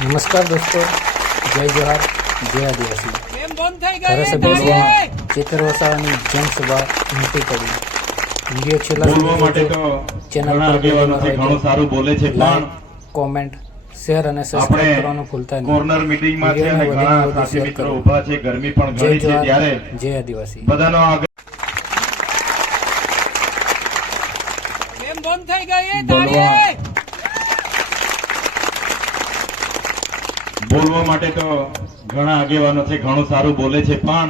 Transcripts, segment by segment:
નમસ્કાર દોસ્તો, જય જોહાર, જય આદિવાસી. ધારાસભ્ય ચેતર વસાવાની જનસભા મોટી કરી. વિડીયો છેલ્લા ચેનલ પર લાઈક, કોમેન્ટ, શેર અને સબસ્ક્રાઇબ કરવાનું ભૂલતા નહીં. કોર્નર મીટિંગમાં છે અને ઘણા સાથી મિત્રો ઊભા છે. ગરમી પણ ઘણી છે ત્યારે જય આદિવાસી. બધાનો આગળ બંધ થઈ ગઈ તાળી બોલવા માટે તો ઘણા આગેવાનો છે, ઘણું સારું બોલે છે, પણ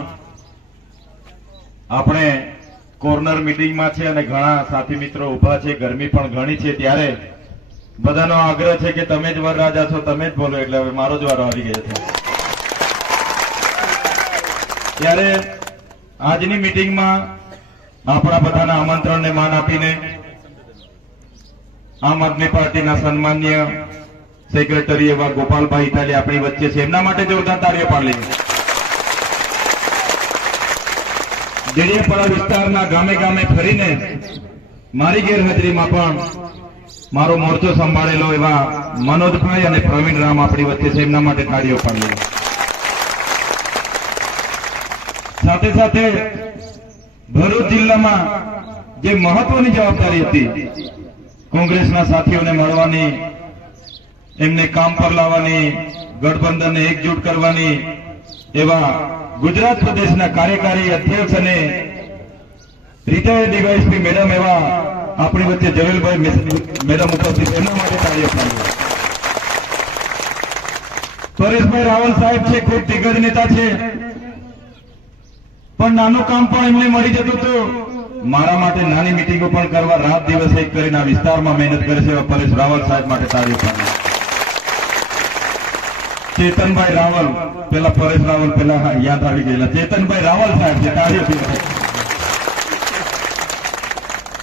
આપણે કોર્નર મીટિંગમાં છે અને ઘણા સાથી મિત્રો ઊભા છે. ગરમી પણ ઘણી છે ત્યારે બધાનો આગ્રહ છે કે તમે જ વરરાજા છો, તમે જ બોલો. એટલે હવે મારો જ વારો આવી ગયો છે. ત્યારે આજની મીટિંગમાં આપણા બધાના આમંત્રણને માન આપીને આમ આદમી પાર્ટીના સન્માનીય સેક્રેટરી એવા ગોપાલભાઈ ઇટાલી આપણી વચ્ચે છે. એમના માટે જોરદાર તાળીઓ પાડી. દેડિયાપાડા વિસ્તારના ગામે ગામે ફરીને મારી ગેરહાજરીમાં પણ મારો મોરચો સંભાળેલો એવા મનોજભાઈ અને પ્રવીણ રામ આપણી વચ્ચે છે. એમના માટે તાળીઓ પાડી. સાથે સાથે ભરૂચ જિલ્લામાં જે મહત્વની જવાબદારી હતી, કોંગ્રેસના સાથીઓને મળવાની, એમને કામ પર લાવવાની, ગઠબંધનને એકજૂટ કરવાની, એવા ગુજરાત પ્રદેશના કાર્યકારી અધ્યક્ષ અને રિટાયર્ડ ડીવાયએસપી મેડમ એવા આપણી વચ્ચે જવેલભાઈ મેડમ ઉપસ્થિત, એમના માટે તાળીઓ પાડીએ. પરેશભાઈ રાવલ સાહેબ છે, ખૂબ દિગ્ગજ નેતા છે, પણ નાનું કામ પણ એમને મળી જતું હતું. મારા માટે નાની મીટિંગો પણ કરવા રાત દિવસ એક કરીને આ વિસ્તારમાં મહેનત કરે છે. એવા પરેશ રાવલ સાહેબ માટે તાળીઓ પાડીએ. ચેતનભાઈ રાવલ, પેલા પરેશ રાવલ પેલા યાદ આવી ગયેલા, ચેતનભાઈ રાવલ સાહેબ છે, તાળીઓ પાડીએ.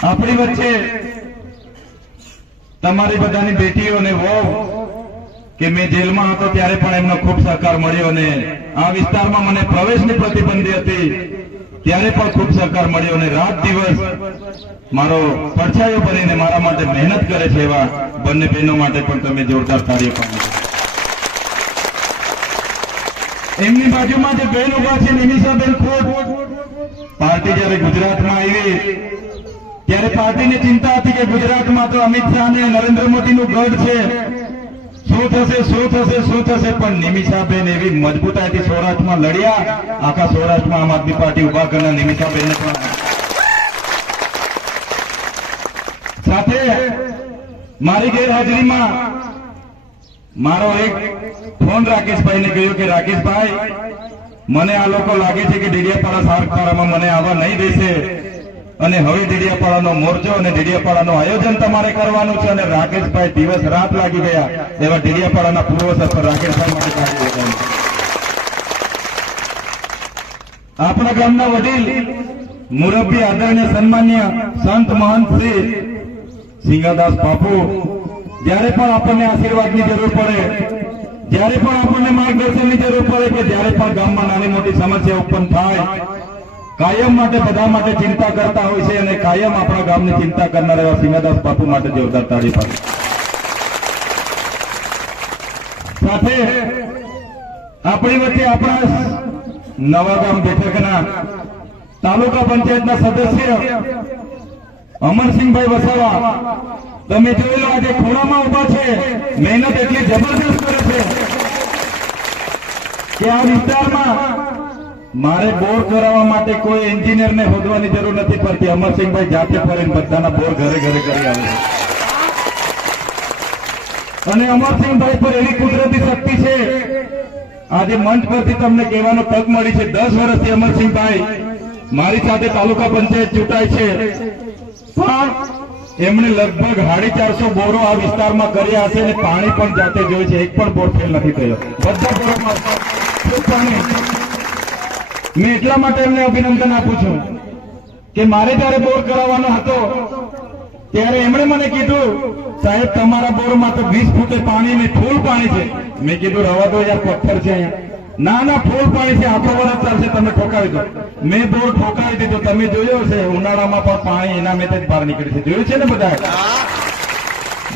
આપણી વચ્ચે તમારી બધાની બેટીઓ અને વહુ કે મેં જેલમાં હતો ત્યારે પણ એમનો ખૂબ સહકાર મળ્યો અને આ વિસ્તારમાં મને પ્રવેશની પ્રતિબંધી હતી ત્યારે પણ ખૂબ સહકાર મળ્યો અને રાત દિવસ મારો પડછાયો બનીને મારા માટે મહેનત કરે છે. એવા બંને બહેનો માટે પણ તમે જોરદાર તાળીઓ પાડો. એમની બાજુમાં જે બહેન ઉભા છે, નિમિષાબેન ખોટ, પાર્ટી જયારે ગુજરાતમાં આવી ત્યારે પાર્ટીને ચિંતા હતી કે ગુજરાતમાં તો અમિત શાહ અને નરેન્દ્ર મોદીનું ગઢ છે, શું થશે શું થશે શું થશે. પણ નિમિષાબેન એવી મજબૂતાઈથી સૌરાષ્ટ્રમાં લડ્યા. આખા સૌરાષ્ટ્રમાં આમ આદમી પાર્ટી ઉભા કરનાર નિમિષાબેનને પણ સાથે મારી ગેરહાજરીમાં મારો એક ફોન રાકેશભાઈને ગયો કે રાકેશભાઈ, મને આ લોકો લાગે છે કે ડેડિયાપાડા સારકારામાં મને આવવા નહીં દેશે અને હવે ડેડિયાપાડાનો મોરચો અને ડેડિયાપાડાનું આયોજન તમારે કરવાનું છે. અને રાકેશભાઈ દિવસ રાત લાગી ગયા. એવા ડેડિયાપાડાના પૂર્વ સરપંચ રાકેશભાઈ માટે તાળી બજાવો. આપણા ગામના વડીલ મુરબ્બી આદરણીય સન્માન્ય સંત મહંત શ્રી સિંગાદાસ બાપુ, જ્યારે પણ આપણને આશીર્વાદની જરૂર પડે, જ્યારે પણ આપણને માર્ગદર્શનની જરૂર પડે, કે જ્યારે પણ ગામમાં નાની મોટી સમસ્યા ઉત્પન્ન થાય, કાયમ માટે બધા માટે ચિંતા કરતા હોય છે અને કાયમ આપણા ગામની ચિંતા કરનાર એવા સિંગાદાસ બાપુ માટે જોરદાર તાળી પાડી. સાથે આપણી વચ્ચે આપણા નવા ગામ બેઠકના તાલુકા પંચાયતના સદસ્ય અમરસિંહભાઈ વસાવા, તમે જોઈ લો આજે ખૂણામાં ઉભા છે, મહેનત એટલી જબરદસ્ત કરે છે કે આ વિસ્તારમાં મારે બોર કરાવવા માટે કોઈ એન્જિનિયરને હોદવાની જરૂર નથી પડતી. અમરસિંહભાઈ જાતે ફરીને બધાના બોર ઘરે ઘરે કરી આવે છે. અને અમરસિંહભાઈ પર એવી કુદરતી શક્તિ છે, આજે મંચ પરથી તમને કહેવાનો તક મળી છે. 10 વર્ષથી અમરસિંહભાઈ મારી સાથે તાલુકા પંચાયત ચૂંટાય છે, પણ એમણે લગભગ 450 બોરો આ વિસ્તારમાં કર્યા હશે અને પાણી પણ જાતે જોયું છે. એક પણ બોર ફેલ નથી થયો. બધા બોરોમાં પાણી. મેં એટલા માટે એમને અભિનંદન આપું છું કે મારે જયારે બોર કરાવવાનો હતો ત્યારે એમણે મને કીધું, સાહેબ તમારા બોરમાં તો 20 ફૂટે પાણી ને ફૂલ પાણી છે. મેં કીધું રવા દો યાર, પથ્થર છે અહીંયા. ના ના, ફૂલ પાણી છે, આખો વરસ ચાલશે, તમે ઠોકાવી દો. મેં બોર ઠોકાવી દીધો. તમે જોયો છે ઉનાળામાં પણ પાણી એના મેં જ બહાર નીકળે છે, જોયું છે ને બધા.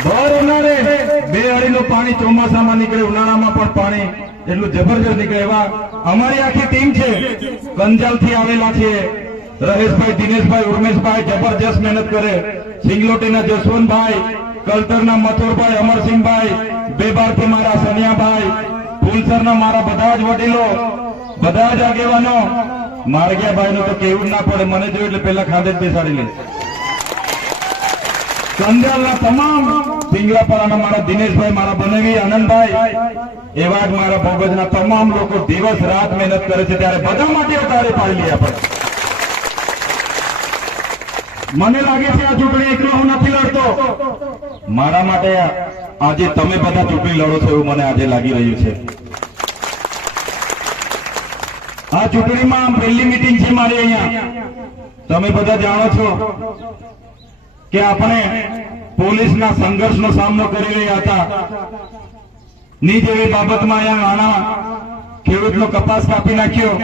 ભર ઉનાળે 2 અડીનું પાણી ચોમાસામાં નીકળે, ઉનાળામાં પણ પાણી એટલું જબરજસ્ત નીકળે. એવા અમારી આખી ટીમ છે, કંજાલ થી આવેલા છે. રહેશભાઈ, દિનેશભાઈ, ઉર્મેશભાઈ જબરજસ્ત મહેનત કરે. સિંગલોટીના જસવંતભાઈ, કલ્તરના મથુરભાઈ, અમરસિંહભાઈ, બેબારથી મારા સનિયાભાઈ, ફૂલસરના મારા બધા જ વડીલો, બધા જ આગેવાનો. માર્ગિયાભાઈ નું તો કેવું ના પડે, મને જોયું એટલે પેલા ખાધે જ બેસાડી લે. કંજાલના તમામ સિંગલાપરાના મારા દિનેશભાઈ, મારા બનેવી, આનંદભાઈ, એવા જ મારા ભોગજના તમામ લોકો દિવસ રાત મહેનત કરે છે. ત્યારે બધા માટે તાળી પાડી લઈએ આપણે. મને લાગે છે આ ચૂંટણી એકલો હું નથી લડતો. મારા માટે આજે તમે બધા ચૂંટણી લડો છો એવું મને આજે લાગી રહ્યું છે. આ ચૂંટણીમાં પહેલી મીટિંગ છે મારી અહીંયા. તમે બધા જાણો છો કે આપણે પોલીસના સંઘર્ષનો સામનો કરી રહ્યા હતા. ની જેવી બાબતમાં અહીંયા નાના ખેડૂતનો કપાસ કાપી નાખ્યો.